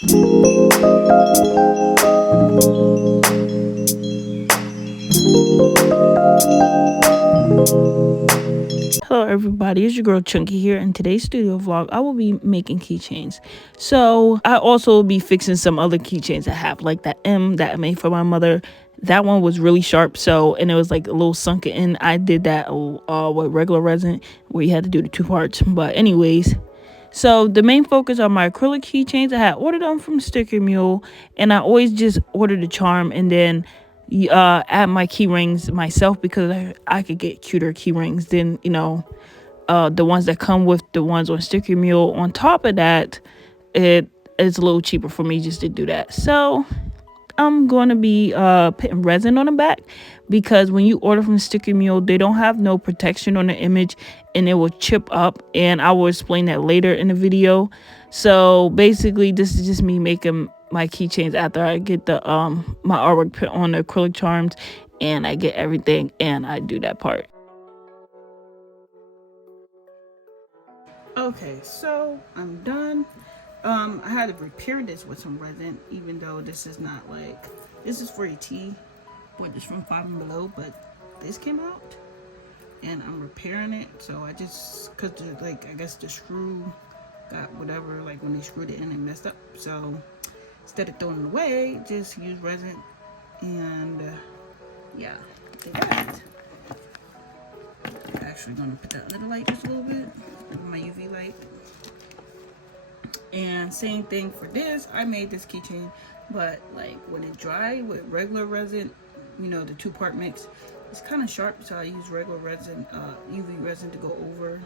Hello everybody, it's your girl Chunky here. In today's studio vlog, I will be making keychains. So I also will be fixing some other keychains I have, like that M that I made for my mother. That one was really sharp, and it was like a little sunken in. I did that with regular resin where you had to do the two parts. But anyways, so the main focus are my acrylic keychains. I had ordered them from Sticker Mule, and I always just ordered the charm and then add my key rings myself because I could get cuter key rings than the ones that come with the ones on Sticker Mule. On top of that, it is a little cheaper for me just to do that. So I'm going to be putting resin on the back because when you order from Sticker Mule, they don't have no protection on the image and it will chip up, and I will explain that later in the video. So basically this is just me making my keychains after I get the my artwork put on the acrylic charms and I get everything and I do that part. Okay, so I'm done. I had to repair this with some resin, even though this is not like, this is for a tea, but it's from Five and Below, but this came out and I'm repairing it. So I just, cause I guess the screw got whatever, like when they screwed it in, it messed up. So instead of throwing it away, just use resin and yeah, did that. I'm actually gonna put that under the light just a little bit with my UV light. And same thing for this, I made this keychain, but like when it dried with regular resin, the two-part mix, it's kind of sharp, so I use regular resin, UV resin to go over,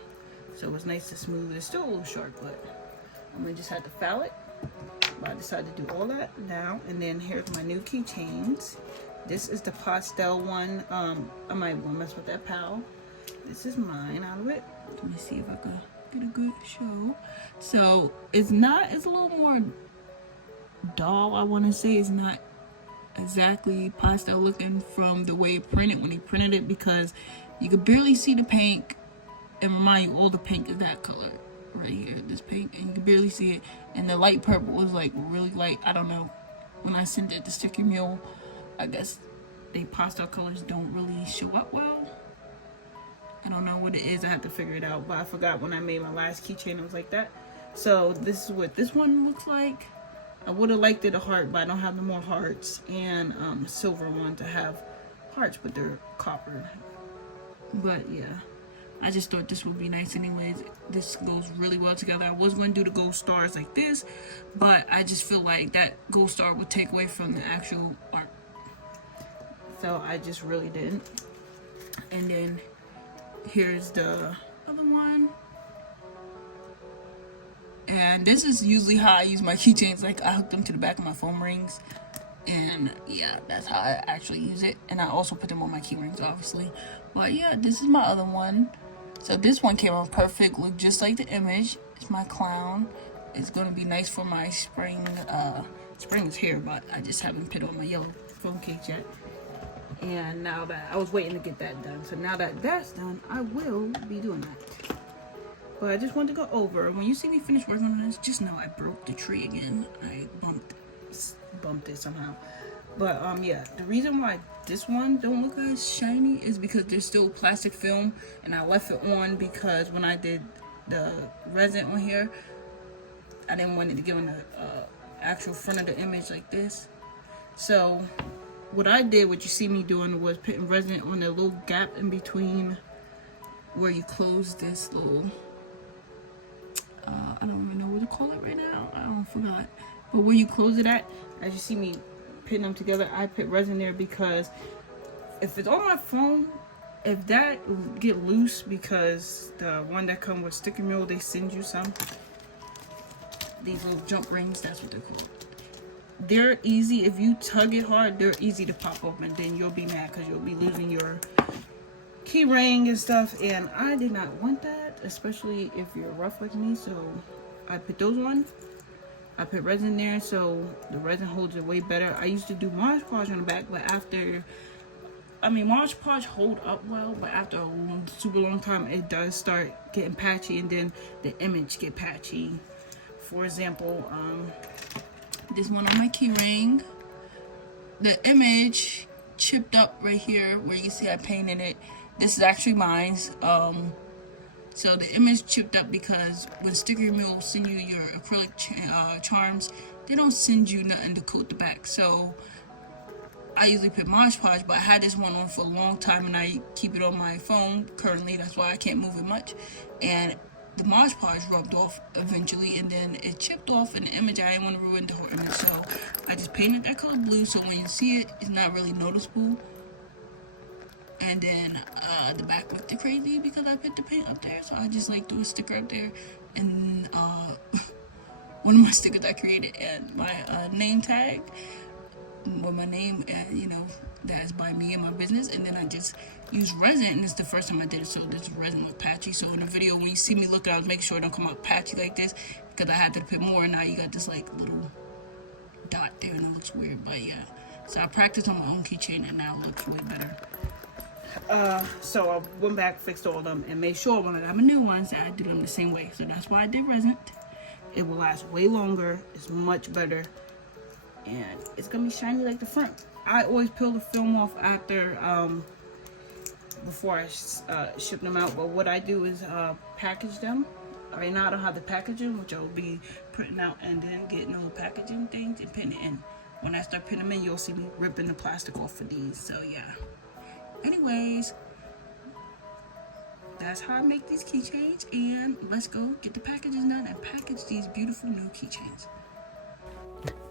so it's nice to smooth. It's still a little sharp, but I'm gonna just have to file it. But I decided to do all that now. And then here's my new keychains. This is the pastel one. I might want to mess with that pal. This is mine out of it. Let me see if I can get a good show. So it's a little more dull, I want to say. It's not exactly pastel looking from the way it printed when he printed it, because you could barely see the pink. And remind you, all the pink is that color right here, this pink, and you can barely see it. And the light purple was like really light. I don't know, when I sent it to Sticker Mule, I guess they pastel colors don't really show up well. I don't know what it is. I have to figure it out, but I forgot when I made my last keychain it was like that. So this is what this one looks like. I would have liked it a heart, but I don't have no more hearts, and a silver one to have hearts, but they're copper. But yeah, I just thought this would be nice anyways. This goes really well together. I was going to do the gold stars like this, but I just feel like that gold star would take away from the actual art, so I just really didn't. And then here's the other one, and this is usually how I use my keychains. Like, I hook them to the back of my phone rings, and yeah, that's how I actually use it. And I also put them on my key rings, obviously. But yeah, this is my other one. So this one came out perfect, look just like the image. It's my clown. It's gonna be nice for my spring. Spring is here, but I just haven't put on my yellow phone case yet. And now that I was waiting to get that done, so now that that's done, I will be doing that. But I just wanted to go over, when you see me finish working on this, just know I broke the tree again. I bumped it somehow. But yeah, the reason why this one don't look as shiny is because there's still plastic film, and I left it on because when I did the resin on here, I didn't want it to give an actual front of the image like this. So what I did, what you see me doing, was putting resin on the little gap in between where you close this little, I don't even know what to call it right now. I forgot. But where you close it at, as you see me putting them together, I put resin there because if it's on my phone, if that get loose, because the one that come with Sticker Mule, they send you these little jump rings, that's what they're called. They're easy, if you tug it hard, they're easy to pop open. Then you'll be mad because you'll be losing your key ring and stuff, and I did not want that, especially if you're rough like me. So I put those on. I put resin there, so the resin holds it way better. I used to do Mod Podge on the back, but Mod Podge hold up well, but after a super long time, it does start getting patchy, and then the image get patchy. For example, This one on my key ring. The image chipped up right here where you see I painted it. This is actually mine. So the image chipped up because when Sticker Mill send you your acrylic charms, they don't send you nothing to coat the back. So I usually put Mod Podge, but I had this one on for a long time and I keep it on my phone currently. That's why I can't move it much. And the Mod Podge rubbed off eventually, and then it chipped off in the image. I didn't want to ruin the whole image, so I just painted that color blue so when you see it, it's not really noticeable. And then the back looked crazy because I put the paint up there, so I just like threw a sticker up there, and one of my stickers I created and my name tag with my name, that's by me and my business. And then I just used resin, and it's the first time I did it, so this resin was patchy. So in the video, when you see me looking, I was making sure it don't come out patchy like this because I had to put more, and now you got this like little dot there, and it looks weird. But yeah, so I practiced on my own keychain, and now it looks way better. So I went back, fixed all of them, and made sure when I got my new ones that I did them the same way. So that's why I did resin. It will last way longer. It's much better, and it's gonna be shiny like the front. I always peel the film off after before I ship them out. But what I do is package them. Right now I don't have the packaging, which I will be printing out and then getting all the packaging things and putting it in. When I start putting them in, you'll see me ripping the plastic off for these. So yeah. Anyways, that's how I make these keychains, and let's go get the packages done and package these beautiful new keychains.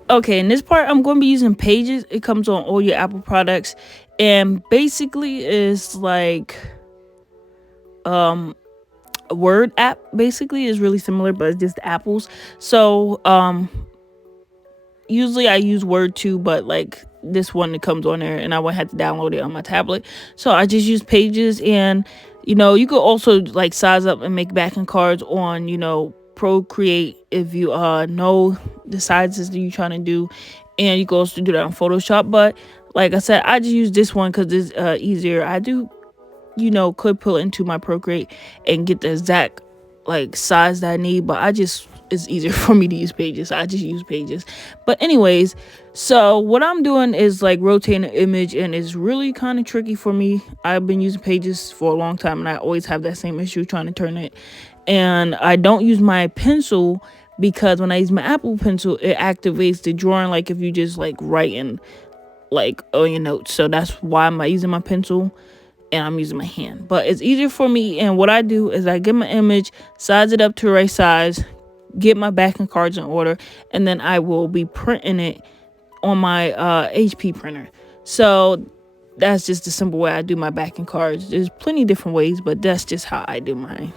Okay, in this part, I'm going to be using Pages. It comes on all your Apple products, and basically is like a Word app. Basically, is really similar, but it's just Apples. So usually I use Word too, but like this one that comes on there, and I would have to download it on my tablet. So I just use Pages, and you could also like size up and make backing cards on Procreate if you know the sizes that you're trying to do, and you can also do that on Photoshop. But like I said, I just use this one because it's easier. I do could put it into my Procreate and get the exact like size that I need, but it's easier for me to use Pages. I just use Pages. But anyways, so what I'm doing is like rotating the image, and it's really kind of tricky for me. I've been using Pages for a long time, and I always have that same issue trying to turn it. And I don't use my pencil because when I use my Apple Pencil, it activates the drawing like if you just like writing like on your notes. So that's why I'm not using my pencil, and I'm using my hand. But it's easier for me, and what I do is I get my image, size it up to the right size, get my backing cards in order, and then I will be printing it on my HP printer. So that's just the simple way I do my backing cards. There's plenty of different ways, but that's just how I do mine.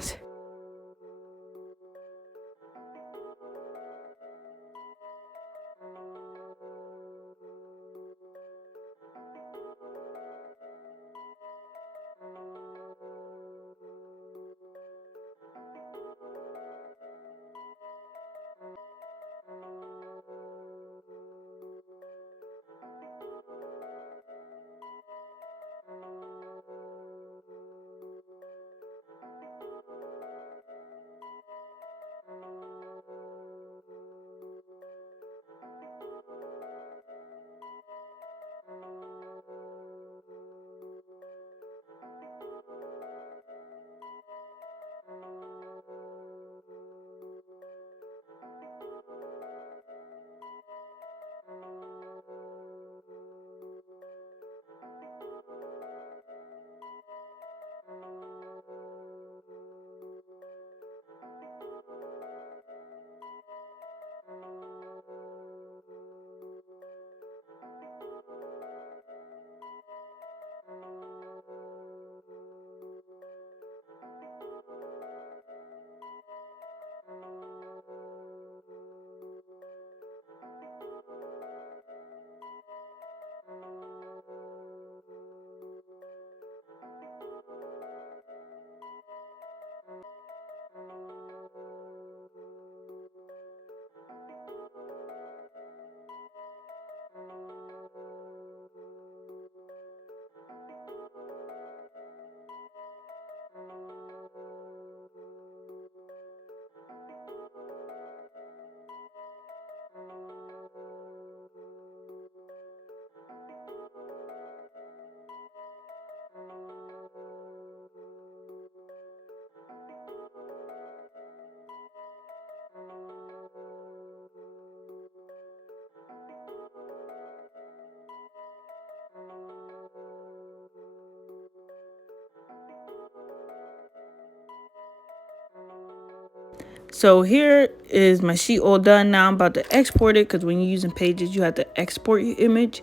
So here is my sheet all done. Now I'm about to export it, because when you're using Pages, you have to export your image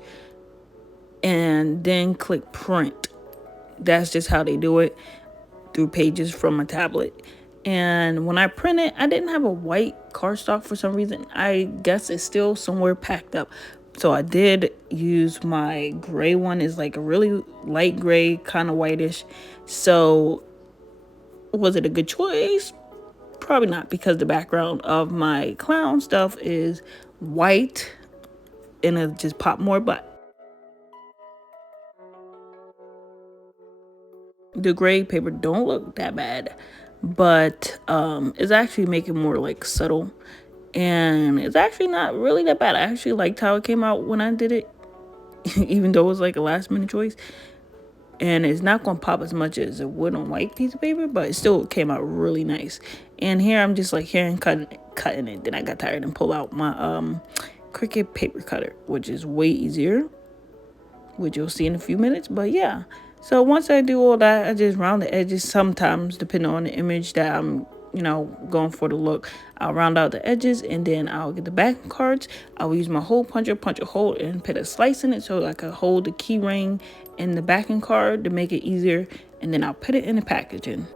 and then click print. That's just how they do it through Pages from a tablet. And when I print it, I didn't have a white cardstock for some reason. I guess it's still somewhere packed up. So I did use my gray one. It's like a really light gray, kind of whitish. So was it a good choice? Probably not, because the background of my clown stuff is white and it just popped more. But the gray paper don't look that bad, but it's actually making more like subtle, and it's actually not really that bad. I actually liked how it came out when I did it, even though it was like a last minute choice. And it's not going to pop as much as it would on white piece of paper, but it still came out really nice. And here I'm just like here and cutting it. Then I got tired and pulled out my Cricut paper cutter, which is way easier, which you'll see in a few minutes. But yeah, so once I do all that, I just round the edges. Sometimes, depending on the image that I'm going for the look, I'll round out the edges, and then I'll get the backing cards. I'll use my hole puncher, punch a hole, and put a slice in it so I can hold the key ring and the backing card to make it easier. And then I'll put it in the packaging.